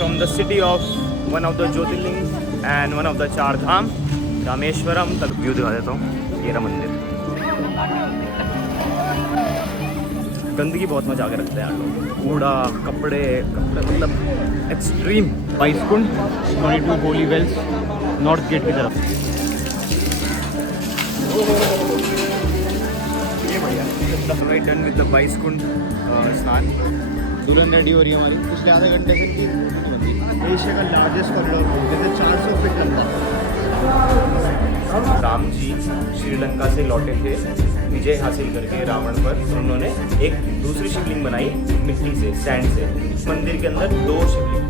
From the city of one of the Jyotirlings and one of the चार धाम रामेश्वरम तक view दिखा देता हूँ। ये रहा मंदिर। गंदगी बहुत मचा के रखते हैं यार लोग, कूड़ा कपड़े मतलब एक्सट्रीम। 22 कुंड 22 होली वेल्स नॉर्थ गेट की तरफ। ये बढ़िया डन विद द 22 कुंड स्नान। दुल्हन रेडी हो रही है हमारी। पिछले आधे घंटे से की एशिया का लार्जेस्ट कॉरिडोर बोलते थे, 400 फीट लंबा। राम जी श्रीलंका से लौटे थे विजय हासिल करके रावण पर। उन्होंने एक दूसरी शिवलिंग बनाई मिट्टी से, सैंड से। इस मंदिर के अंदर 2 शिवलिंग।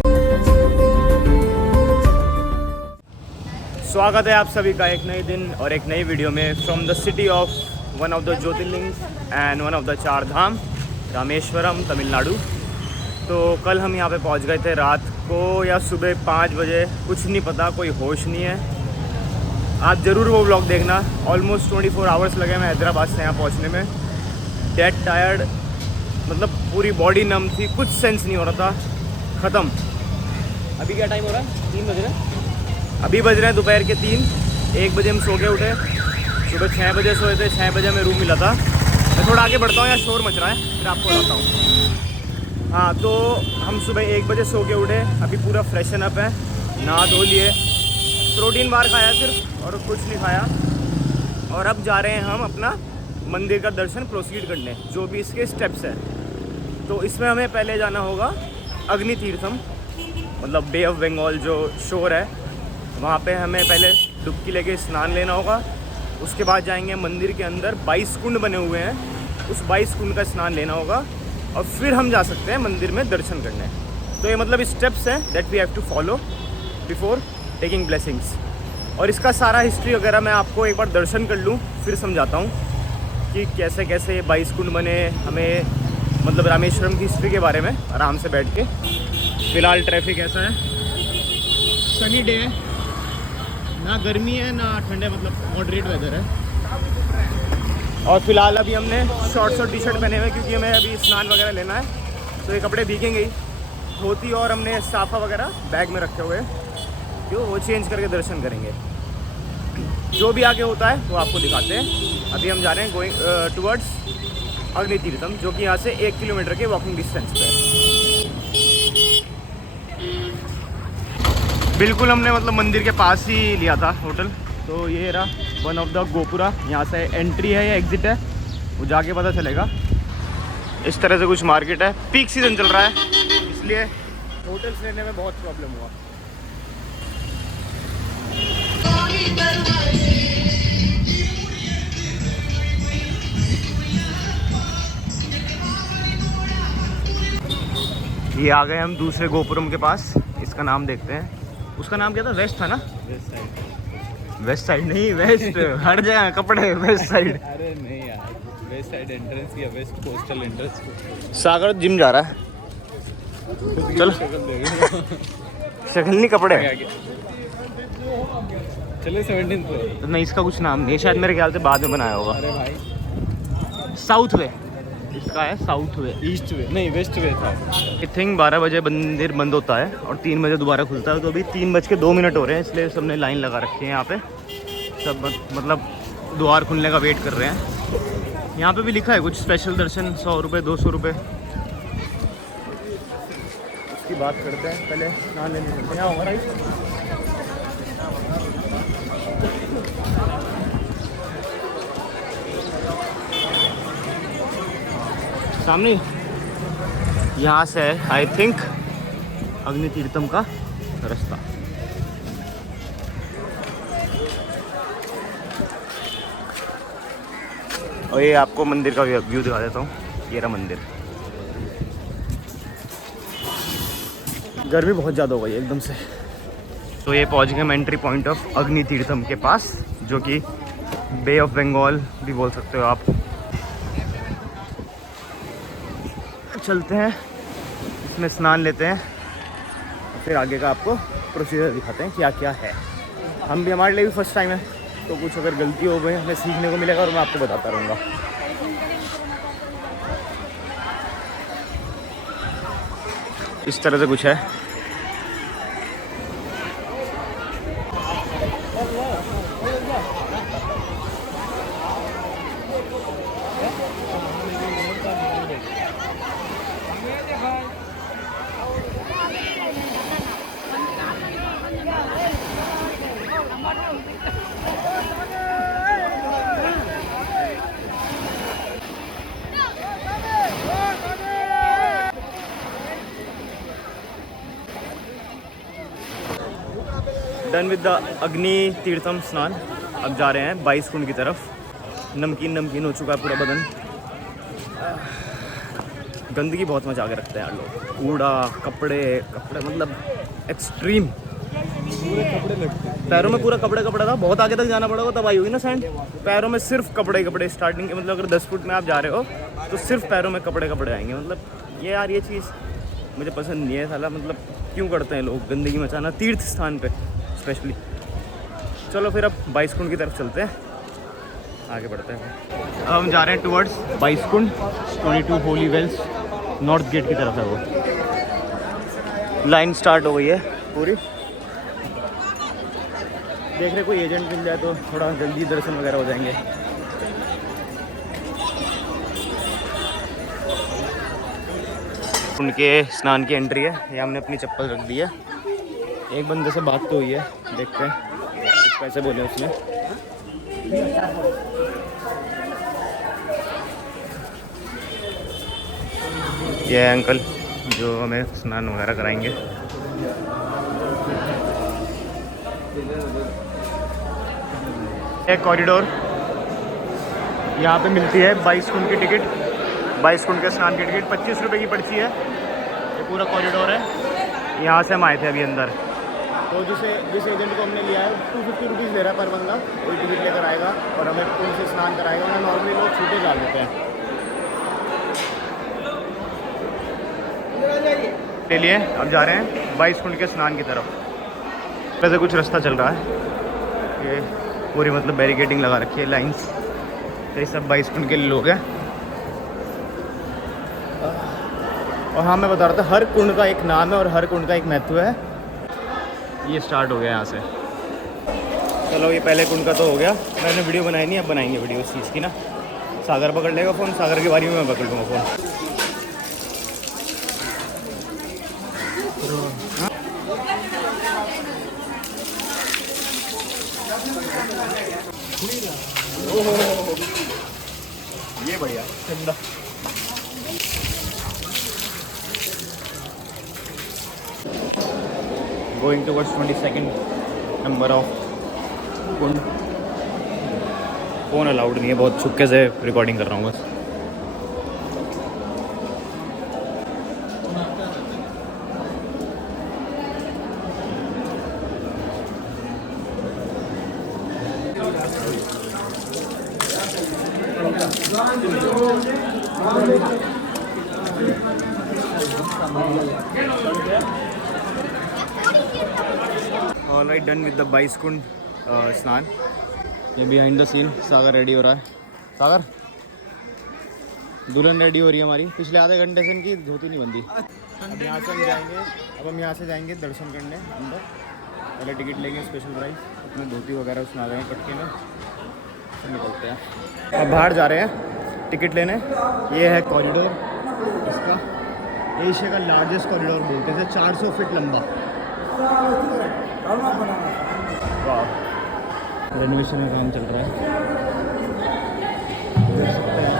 स्वागत है आप सभी का एक नए दिन और एक नई वीडियो में from the city of one of the jyotirlingas and one of the चार धाम रामेश्वरम तमिलनाडु। तो कल हम यहाँ पे पहुँच गए थे रात को या सुबह 5 बजे, कुछ नहीं पता, कोई होश नहीं है। आप ज़रूर वो व्लॉग देखना। ऑलमोस्ट 24 आवर्स लगे मैं हैदराबाद से यहाँ पहुँचने में। डेड टायर्ड, मतलब पूरी बॉडी नम थी, कुछ सेंस नहीं हो रहा था, ख़त्म। अभी क्या टाइम हो रहा है? 3 बज रहे हैं। अभी बज रहे हैं दोपहर के 3। 1 बजे हम सो के उठे। सुबह 6 बजे सोए थे, 6 बजे हमें रूम मिला था। मैं थोड़ा आगे बढ़ता हूँ, यहाँ शोर मच रहा है, फिर आपको बताता हूँ। हाँ, तो हम सुबह 1 बजे सो के उठे। अभी पूरा फ्रेशन अप है, नहा धो लिए, प्रोटीन बार खाया सिर्फ और कुछ नहीं खाया। और अब जा रहे हैं हम अपना मंदिर का दर्शन प्रोसीड करने, जो भी इसके स्टेप्स हैं। तो इसमें हमें पहले जाना होगा अग्नि तीर्थम, मतलब बे ऑफ बंगाल जो शोर है, वहाँ पे हमें पहले डुबकी लेके स्नान लेना होगा। उसके बाद जाएंगे मंदिर के अंदर, 22 कुंड बने हुए हैं, उस 22 कुंड का स्नान लेना होगा और फिर हम जा सकते हैं मंदिर में दर्शन करने। तो ये मतलब स्टेप्स हैं that we have to follow before taking blessings. और इसका सारा हिस्ट्री वगैरह मैं आपको एक बार दर्शन कर लूँ फिर समझाता हूँ कि कैसे कैसे ये 22 कुंड बने, हमें मतलब रामेश्वरम की हिस्ट्री के बारे में आराम से बैठ के। फ़िलहाल ट्रैफिक ऐसा है, सनी डे है, ना गर्मी है ना ठंड है, मतलब मॉडरेट वेदर है। और फिलहाल अभी हमने शॉर्ट्स और टी शर्ट पहने हुए क्योंकि हमें अभी स्नान वगैरह लेना है, तो ये कपड़े भीगेंगे ही। धोती और हमने साफ़ा वगैरह बैग में रखे हुए हैं, जो वो चेंज करके दर्शन करेंगे। जो भी आगे होता है वो आपको दिखाते हैं। अभी हम जा रहे हैं गोइंग टुवर्ड्स अग्नि तीर्थम, जो कि यहाँ से 1 किलोमीटर के वॉकिंग डिस्टेंस पे है। बिल्कुल हमने मतलब मंदिर के पास ही लिया था होटल। तो ये रहा वन ऑफ द गोपुरा, यहाँ से एंट्री है या एग्ज़िट है वो जाके पता चलेगा। इस तरह से कुछ मार्केट है। पीक सीज़न चल रहा है, इसलिए होटल्स लेने में बहुत प्रॉब्लम हुआ। ये आ गए हम दूसरे गोपुरम के पास। इसका नाम देखते हैं। उसका नाम क्या था? वेस्ट था ना? वेस्ट साइड नहीं, वेस्ट हर जगह कपड़े वेस्ट साइड। अरे नहीं यार, वेस्ट साइड एंट्रेंस या वेस्ट कोस्टल एंट्रेंस। सागर जिम जा रहा है, चलो। शक्ल नहीं, कपड़े चले 17 फ्लोर। नहीं, इसका कुछ नाम नहीं, शायद मेरे ख्याल से बाद में बनाया होगा। अरे भाई, साउथ वे इसका है, साउथ वे। ईस्ट वे नहीं, वेस्ट वे था। आई थिंक 12 बजे मंदिर बंद होता है और 3 बजे दोबारा खुलता है। तो अभी 3:02 हो रहे हैं, इसलिए सबने लाइन लगा रखी है यहाँ पे। सब मतलब द्वार खुलने का वेट कर रहे हैं। यहाँ पे भी लिखा है कुछ स्पेशल दर्शन 100 रुपये 200 रुपये। उसकी बात करते हैं, पहले स्नान लेने चलते हैं। यहाँ हो रहा है सामने, यहाँ से आई थिंक अग्नि तीर्थम का रास्ता। और ये आपको मंदिर का व्यू दिखा देता हूँ। ये रहा मंदिर। गर्मी बहुत ज़्यादा हो गई एकदम से। तो ये पहुँच गए हम एंट्री पॉइंट ऑफ अग्नि तीर्थम के पास, जो कि बे ऑफ बंगाल भी बोल सकते हो आप। चलते हैं, इसमें स्नान लेते हैं, फिर आगे का आपको प्रोसीजर दिखाते हैं क्या क्या है। हम भी, हमारे लिए भी फर्स्ट टाइम है, तो कुछ अगर गलती हो गई हमें सीखने को मिलेगा और मैं आपको बताता रहूँगा। इस तरह से कुछ है। डन विद द अग्नि तीर्थम स्नान। अब जा रहे हैं 22 कुंड की तरफ। नमकीन नमकीन हो चुका है पूरा बदन। गंदगी बहुत मचा के रखते हैं यार लोग। कूड़ा, कपड़े मतलब एक्सट्रीम। पूरे कपड़े लगते हैं पैरों में पूरा कपड़ा था। बहुत आगे तक जाना पड़ेगा तब आई होगी ना सैंड। पैरों में सिर्फ कपड़े स्टार्टिंग के, मतलब अगर 10 फुट में आप जा रहे हो तो सिर्फ पैरों में कपड़े आएंगे। मतलब ये यार, ये चीज़ मुझे पसंद नहीं है साला। मतलब क्यों करते हैं लोग गंदगी मचाना तीर्थ स्थान पे स्पेशली। चलो फिर अब 22 कुंड की तरफ चलते हैं, आगे बढ़ते हैं। अब हम जा रहे हैं टुवर्ड्स 22 कुंड। 22 होली वेल्स नॉर्थ गेट की तरफ है वो। लाइन स्टार्ट हो गई है पूरी। देख रहे कोई एजेंट मिल जाए तो थोड़ा जल्दी दर्शन वगैरह हो जाएंगे। उनके स्नान की एंट्री है। ये हमने अपनी चप्पल रख दी है। एक बंदे से बात तो हुई है, देखते हैं कुछ पैसे बोले उसने। ये है अंकल जो हमें स्नान वगैरह कराएंगे। एक कॉरिडोर यहाँ पे मिलती है 22 कुंड की टिकट। 22 कुंड के स्नान की टिकट 25 रुपये की पर्ची है। ये पूरा कॉरिडोर है। यहाँ से हम आए थे अभी अंदर। तो जिस एजेंट को हमने लिया है 250 रुपीज़ ले रहा है पर बंदा। कोई टिकट लेकर आएगा और हमें कुंड से स्नान कराएगा। वरना नॉर्मली लोग छूटे डाल देते हैं। ले लिए, अब जा रहे हैं 22 कुंड के स्नान की तरफ। वैसे कुछ रास्ता चल रहा है। ये पूरी मतलब बैरिकेडिंग लगा रखी है, लाइंस। ये सब 22 कुंड के लोग हैं। और हाँ, मैं बता रहा था हर कुंड का एक नाम है और हर कुंड का एक महत्व है। ये स्टार्ट हो गया यहाँ से। चलो ये पहले कुंड का तो हो गया। मैंने वीडियो बनाई नहीं, अब बनाएंगे वीडियो इस चीज़ की ना। सागर पकड़ लेगा फ़ोन, सागर की बारी में मैं पकड़ लूँगा फ़ोन। ये बढ़िया ठंडा। Going towards 22nd number of Kund. Phone allowed नहीं है, बहुत छुपके से रिकॉर्डिंग कर रहा हूँ बस। ऑलराइट, डन विद द 22 कुंड स्नान। ये behind the scene Sagar ready हो रहा है। सागर, दुल्हन रेडी हो रही है हमारी। पिछले आधे घंटे से इनकी धोती नहीं बंदी। अब यहाँ से हम जाएंगे, अब हम यहाँ से जाएंगे दर्शन करने अंदर। पहले टिकट लेंगे स्पेशल प्राइस, अपने धोती वगैरह उसमें आ गए कटके में, तो निकलते हैं। अब बाहर जा रहे हैं टिकट लेने। ये है कॉरिडोर इसका, एशिया का लार्जेस्ट कॉरिडोर बोलते थे, 400 फीट लंबा। वाह, रेनोवेशन का काम चल रहा है, देख सकते हैं।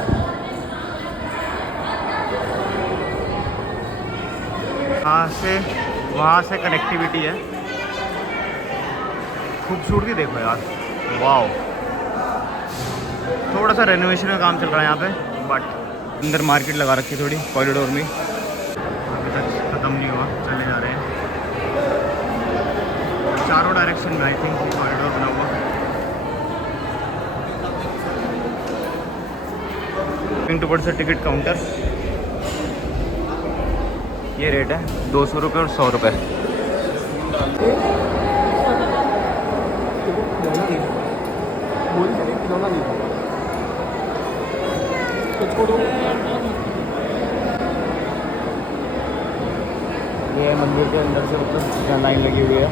वहाँ से कनेक्टिविटी है। खूबसूरती देखो यार, वाह। थोड़ा सा रेनोवेशन का काम चल रहा है यहाँ पे, बट अंदर मार्केट लगा रखी है थोड़ी कॉरिडोर में। अभी तक ख़त्म नहीं हुआ, चले जा रहे हैं चारों डायरेक्शन में। आई थिंक कॉरिडोर बना हुआ। Towards the ticket counter. ये रेट है 200 रुपये और 100 रुपये। ये मंदिर के अंदर से मतलब जहाँ लाइन लगी हुई है।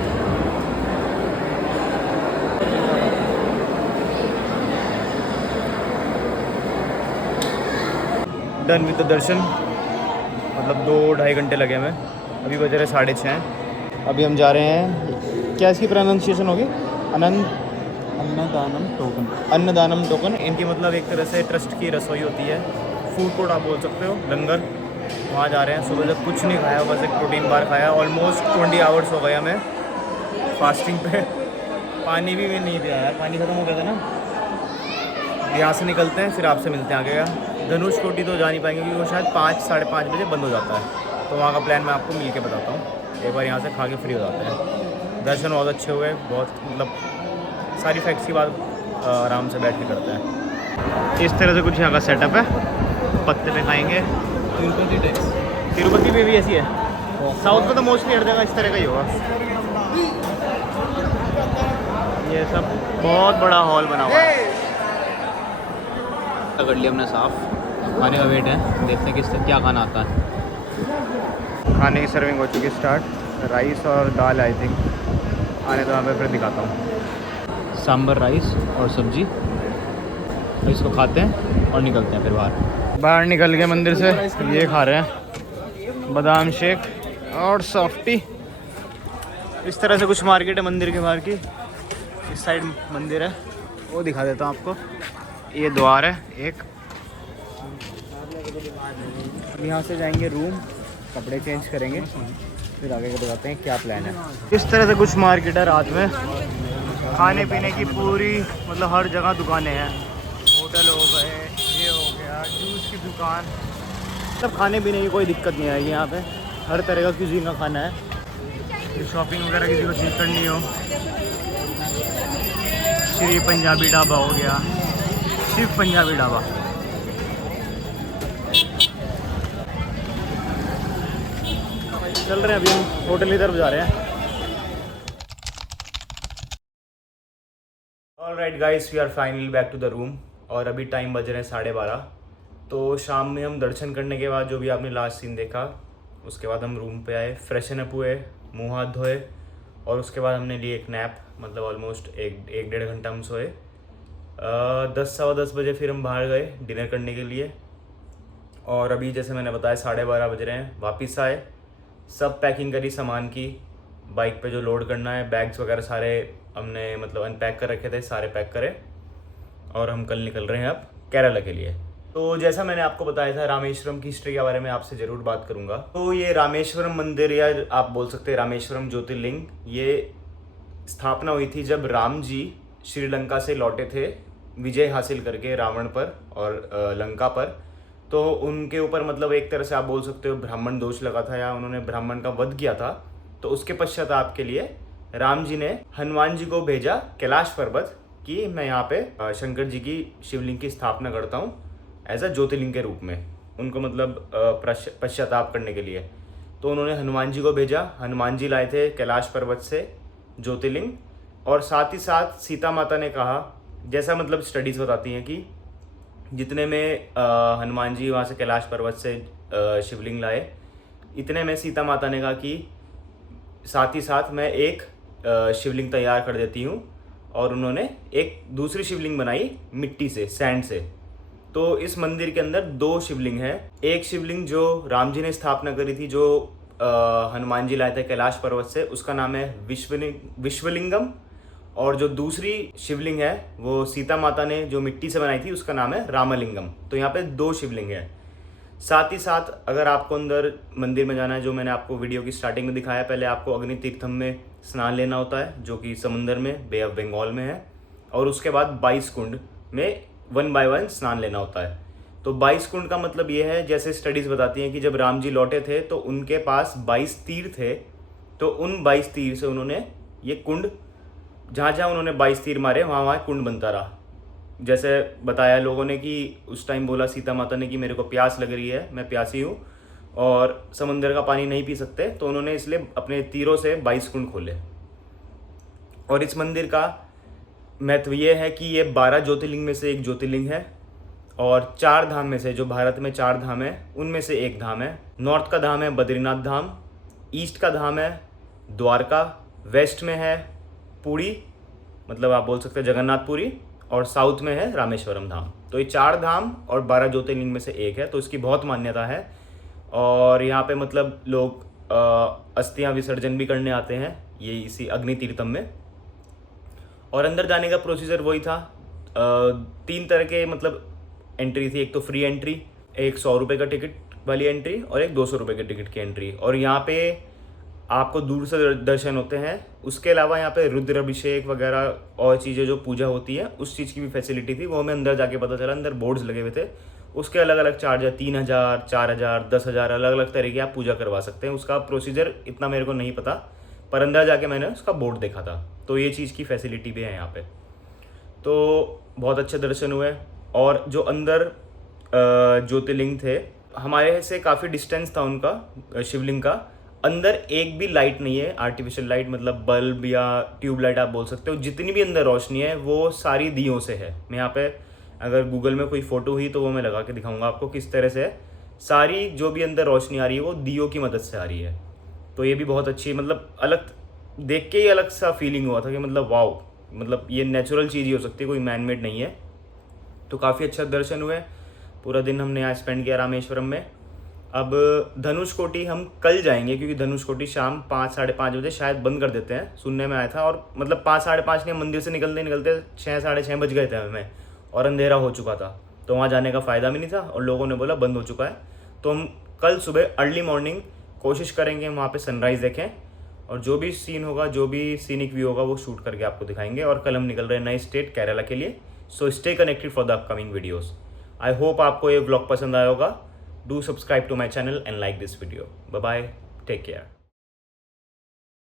डन विद द दर्शन, मतलब 2-2.5 घंटे लगे हमें। अभी बज रहे 6:30। अभी हम जा रहे हैं, क्या इसकी प्रोनाउंसिएशन होगी? अन्नदानम टोकन। अन्नदानम टोकन, इनकी मतलब एक तरह से ट्रस्ट की रसोई होती है, फूड कोर्ट आप बोल सकते हो, लंगर। वहाँ जा रहे हैं। सुबह तक कुछ नहीं खाया, बस एक प्रोटीन बार खाया। ऑलमोस्ट 20 आवर्स हो गए हमें फास्टिंग पे। पानी भी नहीं पिया यार, पानी ख़त्म हो गया था ना। यहाँ से निकलते हैं फिर आपसे मिलते हैं आगे का। धनुष कोटी तो जा नहीं पाएंगे क्योंकि वो शायद 5 साढ़े 5 बजे बंद हो जाता है, तो वहाँ का प्लान मैं आपको मिल के बताता हूँ। एक बार यहाँ से खा के फ्री हो जाते हैं। दर्शन बहुत अच्छे हुए, बहुत मतलब सारी फैक्ट्स की बात आराम से बैठ के करते हैं। इस तरह से कुछ यहाँ का सेटअप है, पत्ते पे खाएंगे। तिरुपति में भी ऐसी है, साउथ में तो मोस्टली हर जगह इस तरह का ही होगा। ये सब बहुत बड़ा हॉल बना हुआ है। कर लिया हमने साफ, खाने का वेट है, देखते हैं किस क्या खाना आता है। खाने की सर्विंग हो चुकी है स्टार्ट, राइस और दाल आई थिंक। आने तो यहाँ पे फिर दिखाता हूँ। सांभर राइस और सब्जी, तो इसको खाते हैं और निकलते हैं फिर बाहर निकल के मंदिर से ये खा रहे हैं बादाम शेक और सॉफ्टी। इस तरह से कुछ मार्केट है मंदिर के बाहर की। इस साइड मंदिर है, वो दिखा देता हूँ आपको। ये द्वार है एक, यहाँ से जाएंगे रूम, कपड़े चेंज करेंगे, फिर आगे के बताते हैं क्या प्लान है। इस तरह से कुछ मार्केट है, रात में खाने पीने की पूरी मतलब हर जगह दुकानें हैं। होटल हो गए, ये हो गया, जूस की दुकान, सब खाने पीने की कोई दिक्कत नहीं आएगी यहाँ पे। हर तरह का क्यूजीन का खाना है। शॉपिंग वगैरह किसी को चीज़ करनी हो, श्री पंजाबी ढाबा हो गया, सिर्फ पंजाबी ढाबा। चल रहे हैं अभी हम होटल की तरफ जा रहे हैं। Alright guys, we are finally back to the room और अभी टाइम बज रहे हैं 12:30। तो शाम में हम दर्शन करने के बाद जो भी आपने लास्ट सीन देखा, उसके बाद हम रूम पे आए, फ्रेशन अप हुए, मुँह हाथ धोए और उसके बाद हमने लिए एक नैप। मतलब ऑलमोस्ट एक डेढ़ घंटा हम सोए। 10 सवा 10 बजे फिर हम बाहर गए डिनर करने के लिए। और अभी जैसे मैंने बताया 12:30 बज रहे हैं। वापस आए, सब पैकिंग करी सामान की, बाइक पे जो लोड करना है, बैग्स वगैरह सारे हमने मतलब अनपैक कर रखे थे, सारे पैक करे और हम कल निकल रहे हैं अब केरला के लिए। तो जैसा मैंने आपको बताया था, रामेश्वरम की हिस्ट्री के बारे में आपसे ज़रूर बात करूंगा। तो ये रामेश्वरम मंदिर, या आप बोल सकते हैं रामेश्वरम ज्योतिर्लिंग, ये स्थापना हुई थी जब राम जी श्रीलंका से लौटे थे विजय हासिल करके रावण पर और लंका पर। तो उनके ऊपर मतलब एक तरह से आप बोल सकते हो ब्राह्मण दोष लगा था, या उन्होंने ब्राह्मण का वध किया था। तो उसके पश्चाताप के लिए राम जी ने हनुमान जी को भेजा कैलाश पर्वत कि मैं यहाँ पे शंकर जी की शिवलिंग की स्थापना करता हूँ एज अ ज्योतिर्लिंग के रूप में, उनको मतलब पश्चाताप करने के लिए। तो उन्होंने हनुमान जी को भेजा, हनुमान जी लाए थे कैलाश पर्वत से ज्योतिर्लिंग। और साथ ही साथ सीता माता ने कहा, जैसा मतलब स्टडीज़ बताती हैं कि जितने में हनुमान जी वहाँ से कैलाश पर्वत से शिवलिंग लाए, इतने में सीता माता ने कहा कि साथ ही साथ मैं एक शिवलिंग तैयार कर देती हूँ। और उन्होंने एक दूसरी शिवलिंग बनाई मिट्टी से, सैंड से। तो इस मंदिर के अंदर 2 शिवलिंग हैं। एक शिवलिंग जो राम जी ने स्थापना करी थी, जो हनुमान जी लाए थे कैलाश पर्वत से, उसका नाम है विश्वलिंगम। और जो दूसरी शिवलिंग है वो सीता माता ने जो मिट्टी से बनाई थी, उसका नाम है रामलिंगम। तो यहाँ पे 2 शिवलिंग है। साथ ही साथ अगर आपको अंदर मंदिर में जाना है, जो मैंने आपको वीडियो की स्टार्टिंग में दिखाया, पहले आपको अग्नि तीर्थम में स्नान लेना होता है, जो कि समुंदर में बे ऑफ बंगाल में है। और उसके बाद 22 कुंड में 1 बाय 1 स्नान लेना होता है। तो 22 कुंड का मतलब ये है, जैसे स्टडीज़ बताती हैं कि जब राम जी लौटे थे तो उनके पास 22 तीर थे। तो उन 22 तीर से उन्होंने ये कुंड, जहाँ जहाँ उन्होंने 22 तीर मारे वहाँ वहाँ कुंड बनता रहा। जैसे बताया लोगों ने कि उस टाइम बोला सीता माता ने कि मेरे को प्यास लग रही है, मैं प्यासी हूँ और समंदर का पानी नहीं पी सकते, तो उन्होंने इसलिए अपने तीरों से 22 कुंड खोले। और इस मंदिर का महत्व ये है कि ये 12 ज्योतिर्लिंग में से एक ज्योतिर्लिंग है। और 4 धाम में से, जो भारत में 4 धाम है, उनमें से एक धाम है। नॉर्थ का धाम है बद्रीनाथ धाम, ईस्ट का धाम है द्वारका, वेस्ट में है पुरी, मतलब आप बोल सकते हैं जगन्नाथपुरी, और साउथ में है रामेश्वरम धाम। तो ये 4 धाम और 12 ज्योतिर्लिंग में से एक है। तो इसकी बहुत मान्यता है। और यहाँ पे मतलब लोग अस्थियाँ विसर्जन भी करने आते हैं ये इसी अग्नि तीर्थम में। और अंदर जाने का प्रोसीजर वही था। 3 तरह के मतलब एंट्री थी। एक तो फ्री एंट्री, एक 100 रुपये का टिकट वाली एंट्री और एक 200 रुपये के टिकट की एंट्री। और यहाँ पे आपको दूर से दर्शन होते हैं। उसके अलावा यहाँ पे रुद्र अभिषेक वगैरह और चीज़ें जो पूजा होती है उस चीज़ की भी फैसिलिटी थी, वो हमें अंदर जाके पता चला। अंदर बोर्ड्स लगे हुए थे, उसके अलग अलग चार्ज है, 3000, 4000, 10,000 अलग अलग तरह की आप पूजा करवा सकते हैं। उसका प्रोसीजर इतना मेरे को नहीं पता, पर अंदर जाके मैंने उसका बोर्ड देखा था, तो ये चीज़ की फैसिलिटी भी है यहाँ पे। तो बहुत अच्छे दर्शन हुए। और जो अंदर ज्योतिर्लिंग थे, हमारे से काफ़ी डिस्टेंस था उनका, शिवलिंग का। अंदर एक भी लाइट नहीं है, आर्टिफिशियल लाइट, मतलब बल्ब या ट्यूब लाइट आप बोल सकते हो। जितनी भी अंदर रोशनी है वो सारी दियों से है। मैं यहाँ पे अगर गूगल में कोई फ़ोटो हुई तो वो मैं लगा के दिखाऊंगा आपको किस तरह से है। सारी जो भी अंदर रोशनी आ रही है वो दियों की मदद से आ रही है। तो ये भी बहुत अच्छी, मतलब अलग, देख के ही अलग सा फीलिंग हुआ था कि मतलब वाओ, मतलब ये नेचुरल चीज़ ही हो सकती है, कोई मैन मेड नहीं है। तो काफ़ी अच्छा दर्शन हुए। पूरा दिन हमने यहाँ स्पेंड किया रामेश्वरम में। अब धनुषकोटी हम कल जाएंगे, क्योंकि धनुषकोटी शाम 5, 5:30 बजे शायद बंद कर देते हैं, सुनने में आया था। और मतलब 5, 5:30 नहीं, मंदिर से निकलते निकलते 6, 6:30 बज गए थे हमें, और अंधेरा हो चुका था। तो वहाँ जाने का फ़ायदा भी नहीं था, और लोगों ने बोला बंद हो चुका है। तो हम कल सुबह अर्ली मॉर्निंग कोशिश करेंगे वहाँ पे सनराइज़ देखें, और जो भी सीन होगा, जो भी सीनिक व्यू होगा वो शूट करके आपको दिखाएंगे। और कल हम निकल रहे हैं नए स्टेट केरला के लिए। So stay connected for the upcoming videos. I hope आपको ये व्लॉग पसंद आया होगा। Do subscribe to my channel and like this video. Bye bye, take care.